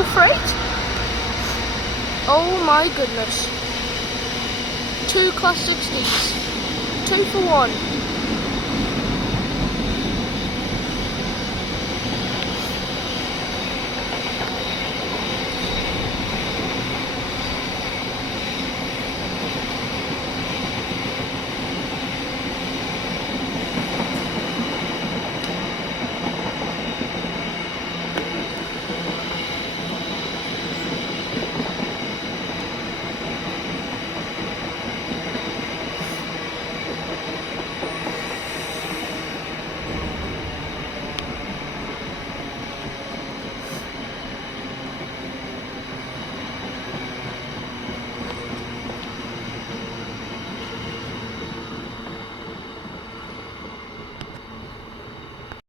double freight? Oh my goodness. 2 Class 60s. 2 for 1.